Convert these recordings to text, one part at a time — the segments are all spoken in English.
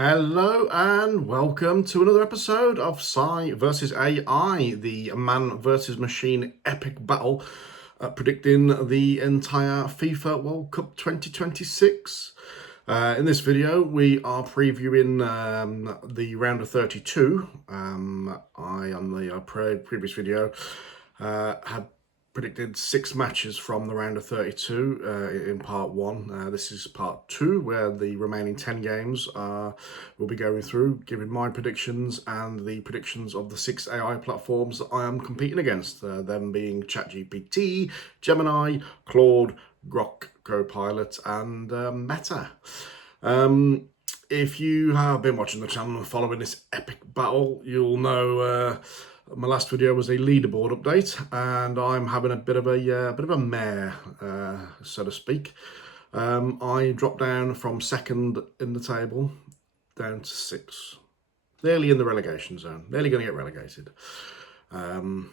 Hello and welcome to another episode of Si vs AI, the man versus machine epic battle predicting the entire FIFA World Cup 2026. In this video, we are previewing the round of 32. On the previous video, had predicted 6 matches from the round of 32 in part 1. This is part 2, where the remaining 10 games will be going through, giving my predictions and the predictions of the 6 AI platforms that I am competing against, them being ChatGPT, Gemini, Claude, Grok, Copilot, and Meta. If you have been watching the channel and following this epic battle, you'll know my last video was a leaderboard update, and I'm having a bit of a mare, so to speak. I dropped down from 2nd in the table down to 6th, nearly in the relegation zone, nearly going to get relegated. I've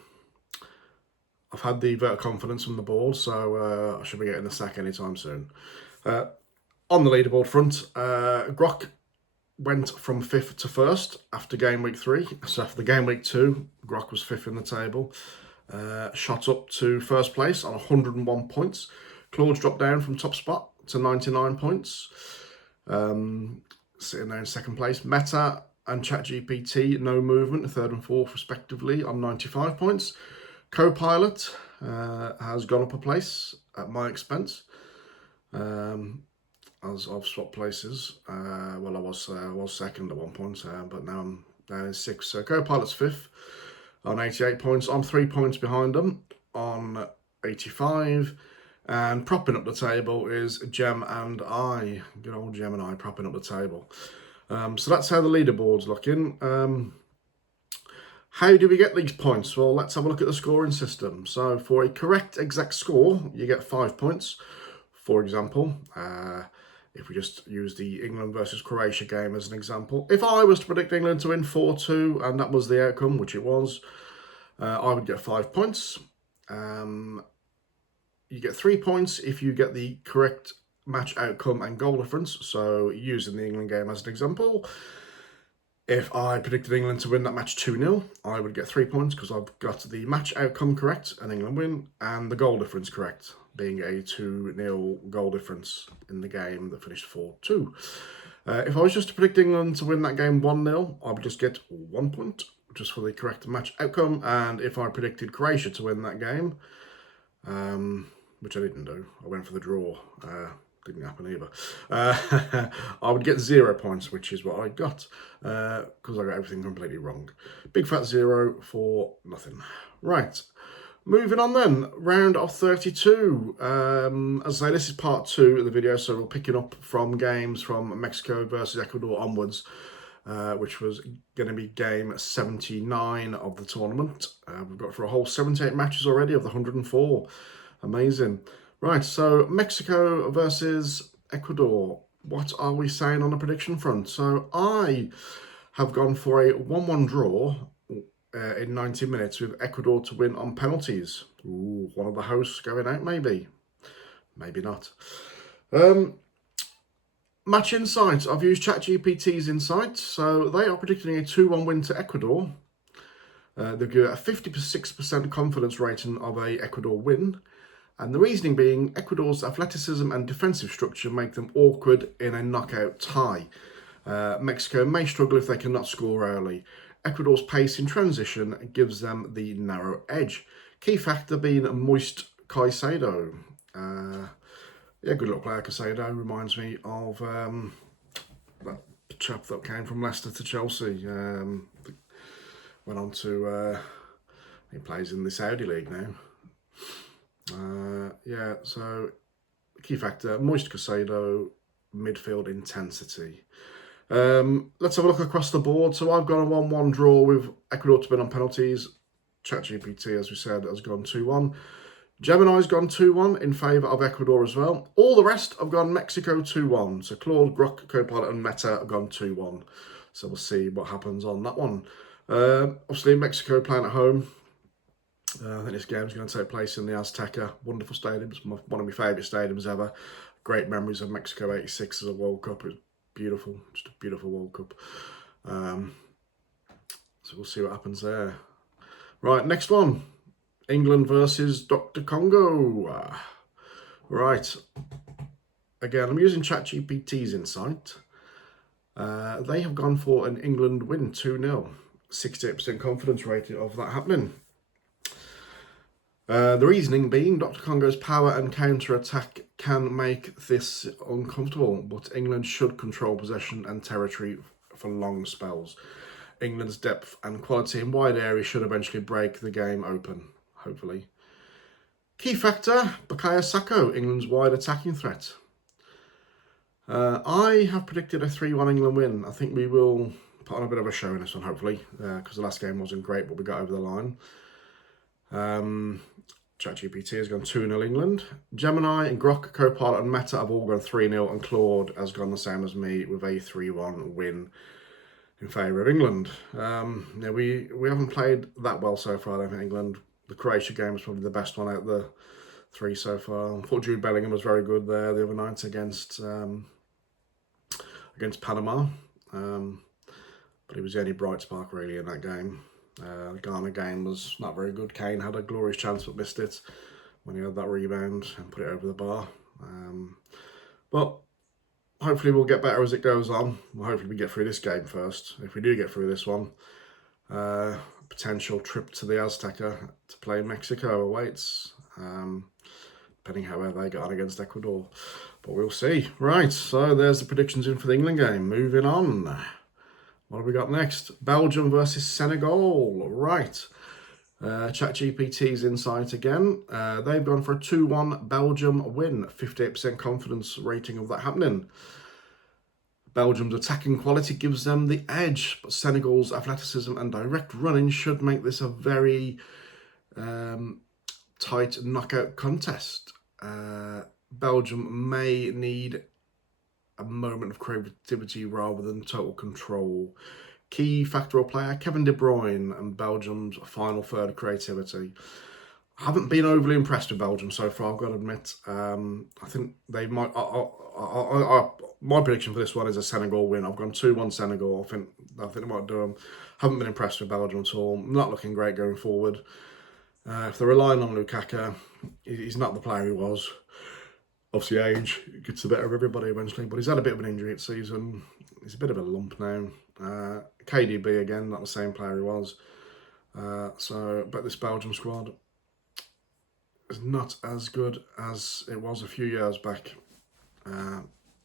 had the vote of confidence from the board, so I should be getting the sack anytime soon. On the leaderboard front, Grok went from 5th to 1st after game week 3. So after the game week 2, Grok was 5th in the table. Shot up to 1st place on 101 points. Claude's dropped down from top spot to 99 points. Sitting there in 2nd place. Meta and ChatGPT, no movement, 3rd and 4th respectively on 95 points. Copilot has gone up a place at my expense. As I've swapped places. Well, I was 2nd at one point, but now I'm down in 6th. So Copilot's 5th on 88 points. I'm 3 points behind them on 85. And propping up the table is Gem and I. Good old Gem and I propping up the table. So that's how the leaderboard's looking. How do we get these points? Well, let's have a look at the scoring system. So for a correct exact score, you get 5 points. For example, if we just use the England versus Croatia game as an example, if I was to predict England to win 4-2 and that was the outcome, which it was, I would get 5 points. You get 3 points if you get the correct match outcome and goal difference. So using the England game as an example, if I predicted England to win that match 2-0, I would get 3 points because I've got the match outcome correct and England win, and the goal difference correct, being a 2-0 goal difference in the game that finished 4-2. If I was just to predict England to win that game 1-0, I would just get 1 point, just for the correct match outcome. And if I predicted Croatia to win that game, which I didn't do, I went for the draw. Didn't happen either. I would get 0 points, which is what I got, because I got everything completely wrong. Big fat 0 for nothing. Right, moving on then. Round of 32. As I say, this is part 2 of the video, so we're picking up from games from Mexico versus Ecuador onwards, which was going to be game 79 of the tournament. We've got for a whole 78 matches already of the 104. Amazing. Right, so Mexico versus Ecuador. What are we saying on the prediction front? So I have gone for a 1-1 draw in 90 minutes with Ecuador to win on penalties. Ooh, one of the hosts going out, maybe. Maybe not. Match insights. I've used ChatGPT's insights. So they are predicting a 2-1 win to Ecuador. They've given a 56% confidence rating of a Ecuador win. And the reasoning being, Ecuador's athleticism and defensive structure make them awkward in a knockout tie. Mexico may struggle if they cannot score early. Ecuador's pace in transition gives them the narrow edge. Key factor being Moist Caicedo. Yeah, good little player, Caicedo. Reminds me of that chap that came from Leicester to Chelsea. Went on to, he plays in the Saudi League now. Yeah, so key factor, Moist Caicedo, midfield intensity. Let's have a look across the board. So I've got a 1-1 draw with Ecuador to win on penalties. ChatGPT, as we said, has gone 2-1. Gemini's gone 2-1 in favour of Ecuador as well. All the rest have gone Mexico 2-1. So Claude, Grok, Copilot and Meta have gone 2-1. So we'll see what happens on that one. Obviously, Mexico playing at home. I think this game is going to take place in the Azteca. Wonderful stadium. It's one of my favourite stadiums ever. Great memories of Mexico '86 as a World Cup. It was beautiful, just a beautiful World Cup. So we'll see what happens there. Right, next one. England versus Dr. Congo. Right. Again, I'm using ChatGPT's insight. They have gone for an England win, 2-0. 68% confidence rating of that happening. The reasoning being Dr. Congo's power and counter-attack can make this uncomfortable, but England should control possession and territory for long spells. England's depth and quality in wide areas should eventually break the game open, hopefully. Key factor, Bukayo Saka, England's wide attacking threat. I have predicted a 3-1 England win. I think we will put on a bit of a show in this one, hopefully, because the last game wasn't great, but we got over the line. ChatGPT has gone 2-0 England. Gemini and Grok, Copilot and Meta have all gone 3-0, and Claude has gone the same as me with a 3-1 win in favour of England. Yeah, we haven't played that well so far, I don't think, England. The Croatia game was probably the best one out of the 3 so far. I thought Jude Bellingham was very good there the other night against Panama. But he was the only bright spark really in that game. The Ghana game was not very good. Kane had a glorious chance but missed it when he had that rebound and put it over the bar. But hopefully we'll get better as it goes on. Well, hopefully we get through this game first. If we do get through this one, potential trip to the Azteca to play Mexico awaits, depending how well they get on against Ecuador. But we'll see. Right, so there's the predictions in for the England game. Moving on. What have we got next? Belgium versus Senegal. Right. ChatGPT's insight again. They've gone for a 2-1 Belgium win. 58% confidence rating of that happening. Belgium's attacking quality gives them the edge, but Senegal's athleticism and direct running should make this a very tight knockout contest. Belgium may need a moment of creativity rather than total control. Key factor or player, Kevin De Bruyne, and Belgium's final third creativity. I haven't been overly impressed with Belgium so far, I've got to admit. I think they might... my prediction for this one is a Senegal win. I've gone 2-1 Senegal. I think they might do them. Haven't been impressed with Belgium at all. Not looking great going forward. If they're relying on Lukaku, he's not the player he was. Obviously, age gets the better of everybody eventually, but he's had a bit of an injury this season. He's a bit of a lump now. KDB again, not the same player he was. But this Belgium squad is not as good as it was a few years back.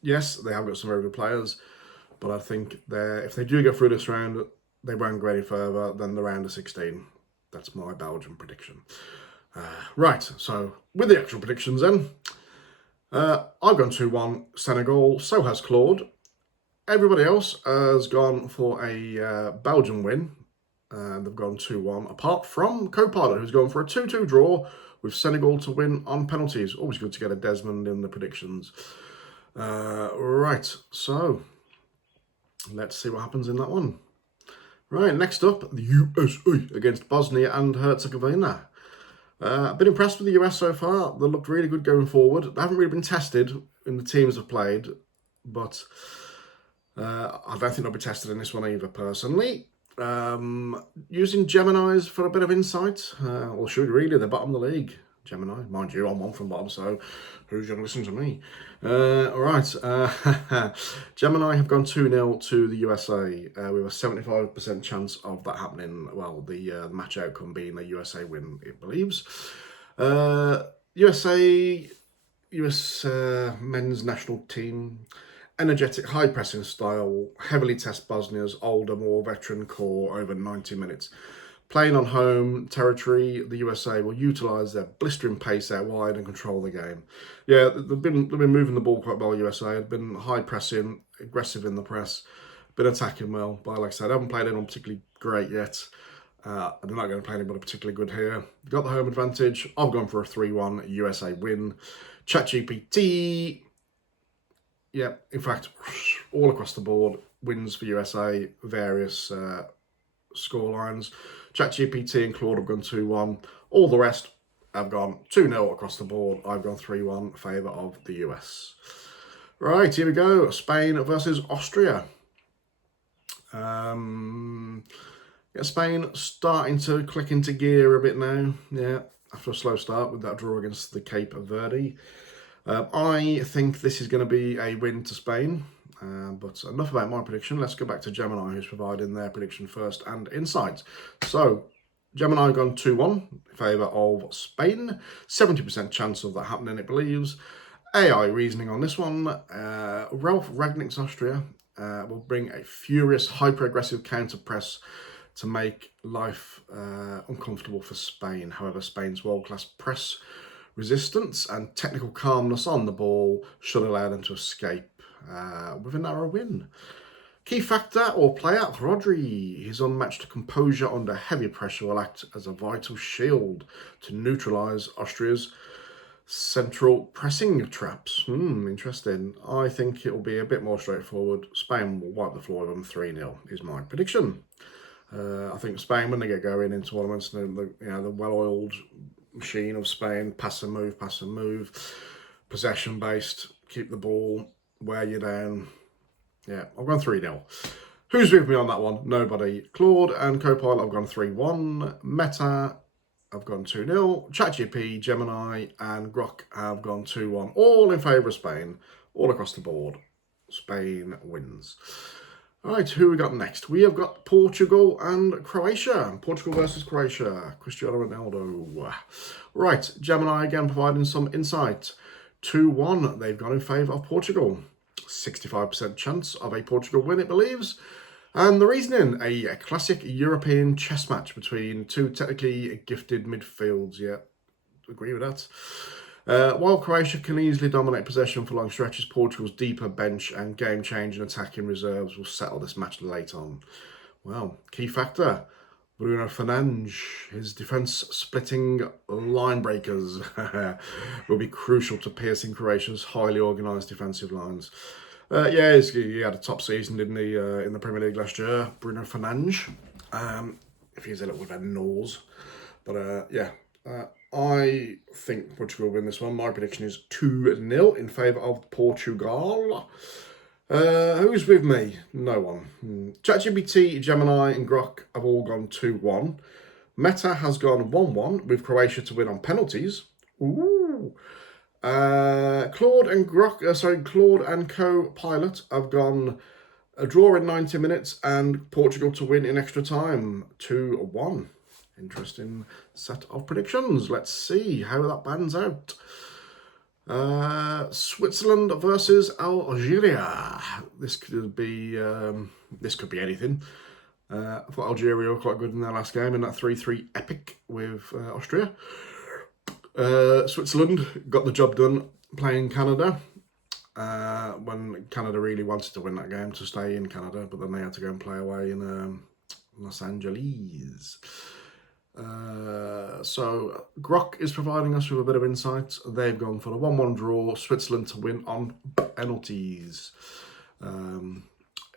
Yes, they have got some very good players, but I think if they do get through this round, they won't go any further than the round of 16. That's my Belgium prediction. Right, so with the actual predictions then. I've gone 2-1 Senegal, so has Claude. Everybody else has gone for a Belgium win. They've gone 2-1, apart from Copilot, who's gone for a 2-2 draw with Senegal to win on penalties. Always good to get a Desmond in the predictions. Right, so let's see what happens in that one. Right, next up, the USA against Bosnia and Herzegovina. I've been impressed with the US so far. They looked really good going forward. They haven't really been tested in the teams they've played, but I don't think they'll be tested in this one either, personally. Using Gemini's for a bit of insight. Well, should really, they're bottom of the league. Gemini, mind you, I'm one from bottom, so who's going to listen to me? Alright, Gemini have gone 2-0 to the USA with a 75% chance of that happening. Well, the match outcome being a USA win, it believes. US men's national team, energetic, high pressing style, heavily test Bosnia's older, more veteran core over 90 minutes. Playing on home territory, the USA will utilise their blistering pace out wide and control the game. Yeah, they've been moving the ball quite well, USA. They've been high pressing, aggressive in the press, been attacking well. But like I said, I haven't played anyone particularly great yet. I'm not going to play anybody particularly good here. Got the home advantage. I've gone for a 3-1 USA win. ChatGPT, yeah, in fact, all across the board, wins for USA, various scorelines. ChatGPT and Claude have gone 2-1. All the rest have gone 2-0 across the board. I've gone 3-1 in favour of the US. Right, here we go. Spain versus Austria. Spain starting to click into gear a bit now. Yeah, after a slow start with that draw against the Cape Verde. I think this is going to be a win to Spain. But enough about my prediction. Let's go back to Gemini, who's providing their prediction first and insight. So, Gemini gone 2-1 in favour of Spain. 70% chance of that happening, it believes. AI reasoning on this one. Ralph Ragnick's Austria will bring a furious, hyper-aggressive counter-press to make life uncomfortable for Spain. However, Spain's world-class press resistance and technical calmness on the ball should allow them to escape with a narrow win. Key factor or player, Rodri. His unmatched composure under heavy pressure will act as a vital shield to neutralise Austria's central pressing traps. Interesting. I think it will be a bit more straightforward. Spain will wipe the floor with them 3-0 is my prediction. I think Spain, when they get going in tournaments, the well-oiled machine of Spain, pass and move, possession based, keep the ball, wear you down. Yeah, I've gone 3-0. Who's with me on that one? Nobody. Claude and Copilot, I've gone 3-1. Meta, I've gone 2-0. ChatGPT, Gemini, and Grok have gone 2-1. All in favour of Spain, all across the board. Spain wins. All right, who we got next? We have got Portugal and Croatia. Portugal versus Croatia. Cristiano Ronaldo. Right, Gemini again providing some insight. 2-1, they've gone in favour of Portugal. 65% chance of a Portugal win, it believes. And the reasoning, a classic European chess match between two technically gifted midfields. Yeah, agree with that. While Croatia can easily dominate possession for long stretches, Portugal's deeper bench and game-changing attacking reserves will settle this match late on. Well, key factor, Bruno Fernandes. His defence-splitting line breakers will be crucial to piercing Croatia's highly organised defensive lines. He had a top season, didn't he, in the Premier League last year, Bruno Fernandes. If he's a little bit of a nose. But, I think Portugal will win this one. My prediction is 2-0 in favour of Portugal. Who's with me? No one. ChatGPT, Gemini and Grok have all gone 2-1. Meta has gone 1-1 with Croatia to win on penalties. Ooh. Claude and Co-Pilot have gone a draw in 90 minutes and Portugal to win in extra time, 2-1. Interesting set of predictions. Let's see how that pans out. Switzerland versus Algeria. This could be anything. I thought Algeria were quite good in their last game in that 3-3 epic with Austria. Switzerland got the job done playing Canada when Canada really wanted to win that game to stay in Canada, but then they had to go and play away in Los Angeles. So Grok is providing us with a bit of insight. They've gone for a 1-1 draw, Switzerland to win on penalties.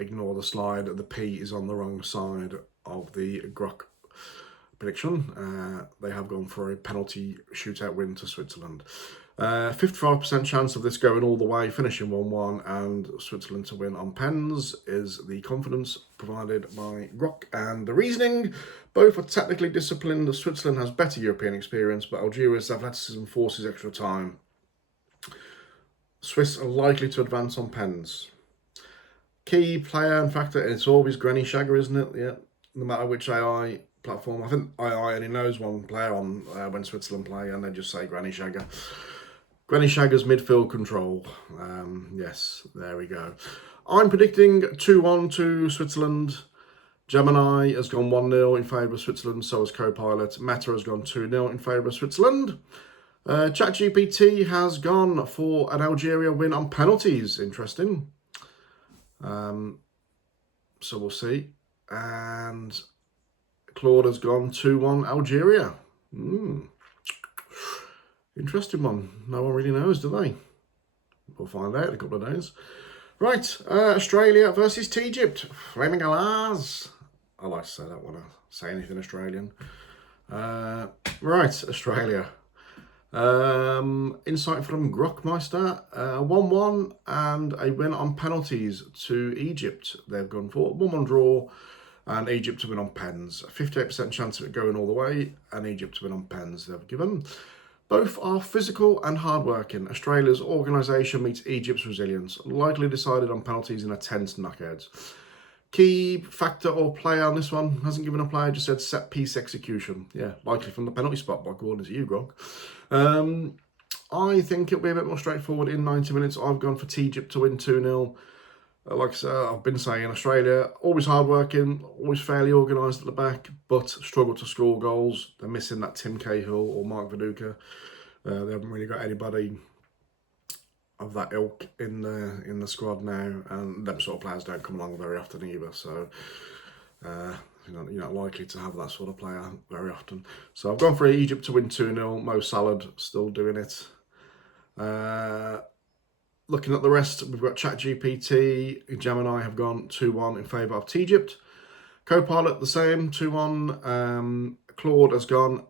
Ignore the slide, the P is on the wrong side of the Grok prediction. They have gone for a penalty shootout win to Switzerland. 55% chance of this going all the way, finishing 1-1, and Switzerland to win on pens is the confidence provided by Grok. And the reasoning, both are technically disciplined. Switzerland has better European experience, but Algeria's athleticism forces extra time. Swiss are likely to advance on pens. Key player and factor, it's always Granny Shagger, isn't it? Yeah, no matter which AI platform. I think AI only knows one player on when Switzerland play, and they just say Granny Shagger. Granny Shagger's midfield control. Yes, there we go. I'm predicting 2-1 to Switzerland. Gemini has gone 1-0 in favour of Switzerland, so has Copilot. Meta has gone 2-0 in favour of Switzerland. ChatGPT has gone for an Algeria win on penalties. Interesting. So we'll see. And Claude has gone 2-1 Algeria. Interesting one. No one really knows, do they? We'll find out in a couple of days. Right, Australia versus Egypt. Flaming Galahs. I like to say that when I say anything Australian. Right, Australia. Insight from Grockmeister, 1-1 and a win on penalties to Egypt. They've gone for 1-1 draw and Egypt to win on pens. 58% chance of it going all the way and Egypt to win on pens they've given. Both are physical and hard-working. Australia's organisation meets Egypt's resilience, likely decided on penalties in a tense knockout. Key factor or player on this one, hasn't given a player, just said set piece execution. Yeah, likely from the penalty spot, by according to you, Grog. I think it'll be a bit more straightforward in 90 minutes. I've gone for Egypt to win 2-0. Like I said, I've been saying, Australia, always hard-working, always fairly organised at the back, but struggle to score goals. They're missing that Tim Cahill or Mark Viduka. They haven't really got anybody of that ilk in the squad now, and them sort of players don't come along very often either. So you're not likely to have that sort of player very often. So I've gone for Egypt to win 2-0. Mo Salah still doing it. Looking at the rest, we've got ChatGPT, Gemini have gone 2-1 in favour of Egypt. Copilot the same, 2-1. Claude has gone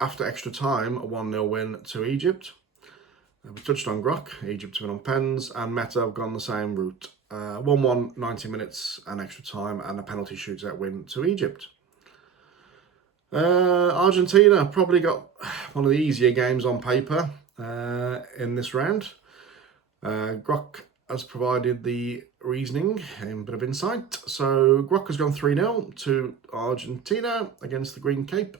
after extra time, a 1-0 win to Egypt. We've touched on Grok, Egypt to win on pens, and Meta have gone the same route. 1-1, 90 minutes and extra time, and a penalty shootout win to Egypt. Argentina probably got one of the easier games on paper in this round. Grok has provided the reasoning and a bit of insight. So Grok has gone 3-0 to Argentina against the Green Cape.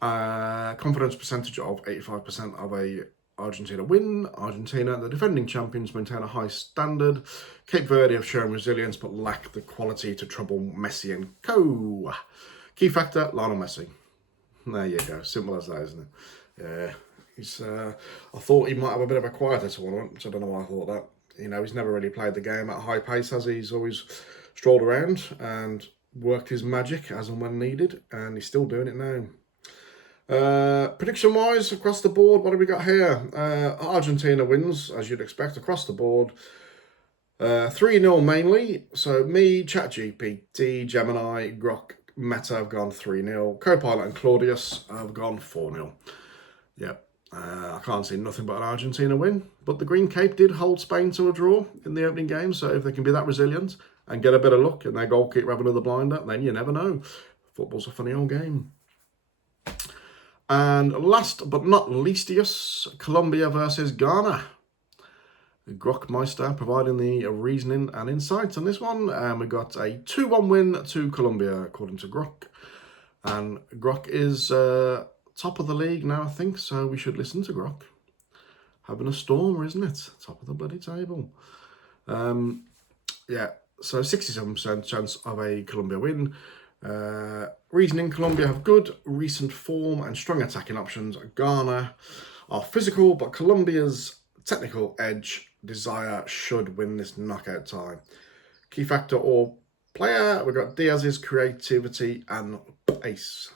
Confidence percentage of 85% of a Argentina win. Argentina, the defending champions, maintain a high standard. Cape Verde have shown resilience but lack the quality to trouble Messi and co. Key factor, Lionel Messi. There you go. Simple as that, isn't it? Yeah. I thought he might have a bit of a quieter tournament, so I don't know why I thought that. He's never really played the game at a high pace, has he? He's always strolled around and worked his magic as and when needed, and he's still doing it now. Prediction-wise, across the board, what have we got here? Argentina wins, as you'd expect, across the board. 3-0 mainly. So me, ChatGPT, Gemini, Grok, Meta have gone 3-0. Copilot and Claudius have gone 4-0. Yep. I can't see nothing but an Argentina win. But the Green Cape did hold Spain to a draw in the opening game. So if they can be that resilient and get a bit of luck and their goalkeeper have another blinder, then you never know. Football's a funny old game. And last but not leastius, Colombia versus Ghana. Grockmeister providing the reasoning and insights on this one. And we got a 2-1 win to Colombia, according to Grok. And Grok is top of the league now, I think, so we should listen to Grok. Having a stormer, isn't it? Top of the bloody table. Yeah, so 67% chance of a Colombia win. Reasoning, Colombia have good recent form and strong attacking options. Ghana are physical, but Colombia's technical edge desire should win this knockout tie. Key factor or player, we've got Diaz's creativity and pace.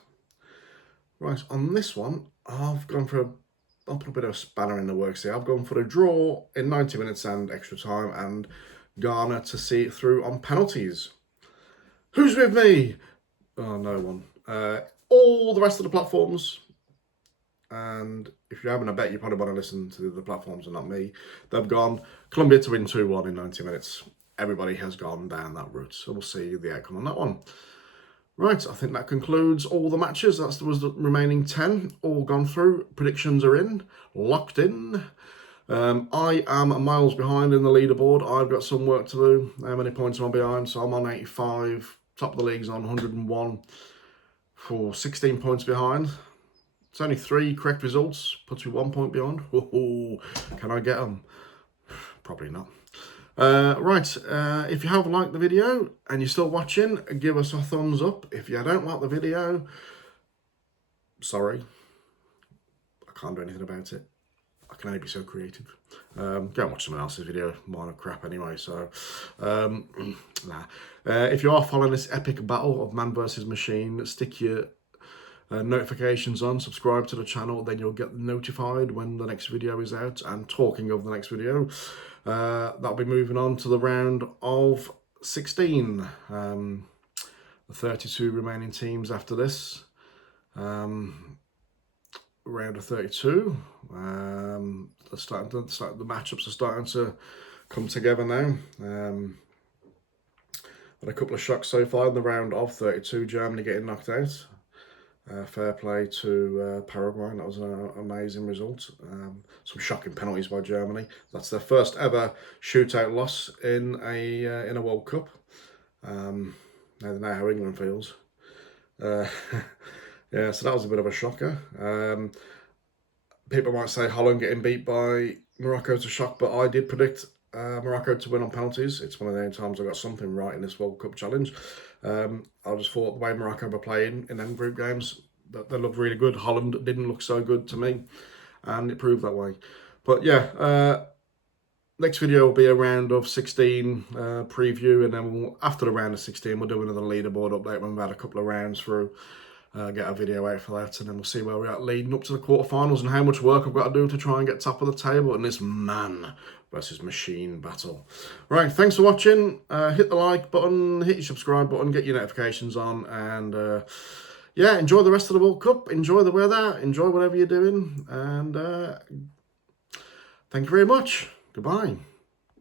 Right, on this one, I'll put a bit of a spanner in the works here. I've gone for a draw in 90 minutes and extra time, and Ghana to see it through on penalties. Who's with me? Oh, no one. All the rest of the platforms, and if you're having a bet, you probably want to listen to the platforms and not me. They've gone Colombia to win 2-1 in 90 minutes. Everybody has gone down that route, so we'll see the outcome on that one. Right, I think that concludes all the matches. That was the remaining 10, all gone through. Predictions are in, locked in. I am miles behind in the leaderboard. I've got some work to do. How many points am I behind? So I'm on 85. Top of the league's on 101 for 16 points behind. It's only 3 correct results. Puts me 1 point behind. Whoa, can I get them? Probably not. Right, if you have liked the video and you're still watching, give us a thumbs up. If you don't like the video, sorry, I can't do anything about it. I can only be so creative. Go and watch someone else's video. Mine are crap anyway, so nah. If you are following this epic battle of man versus machine, stick your notifications on, subscribe to the channel, then you'll get notified when the next video is out. And talking of the next video, that'll be moving on to the round of 16. The 32 remaining teams after this. round of 32. The matchups are starting to come together now. Had a couple of shocks so far in the round of 32. Germany getting knocked out. Fair play to Paraguay. That was an amazing result. Some shocking penalties by Germany. That's their first ever shootout loss in a World Cup. Now they know how England feels. Yeah, so that was a bit of a shocker. People might say Holland getting beat by Morocco's a shock, but I did predict Morocco to win on penalties. It's one of the only times I got something right in this World Cup challenge. I just thought the way Morocco were playing in them group games, that they looked really good. Holland didn't look so good to me, and it proved that way. But yeah, next video will be a round of 16 preview, and then after the round of 16, we'll do another leaderboard update when we've had a couple of rounds through. Get a video out for that, and then we'll see where we're at leading up to the quarterfinals and how much work I've got to do to try and get top of the table in this man versus machine battle. Right, thanks for watching. Hit the like button, hit your subscribe button, get your notifications on, and yeah, enjoy the rest of the World Cup, enjoy the weather, enjoy whatever you're doing, and thank you very much. Goodbye.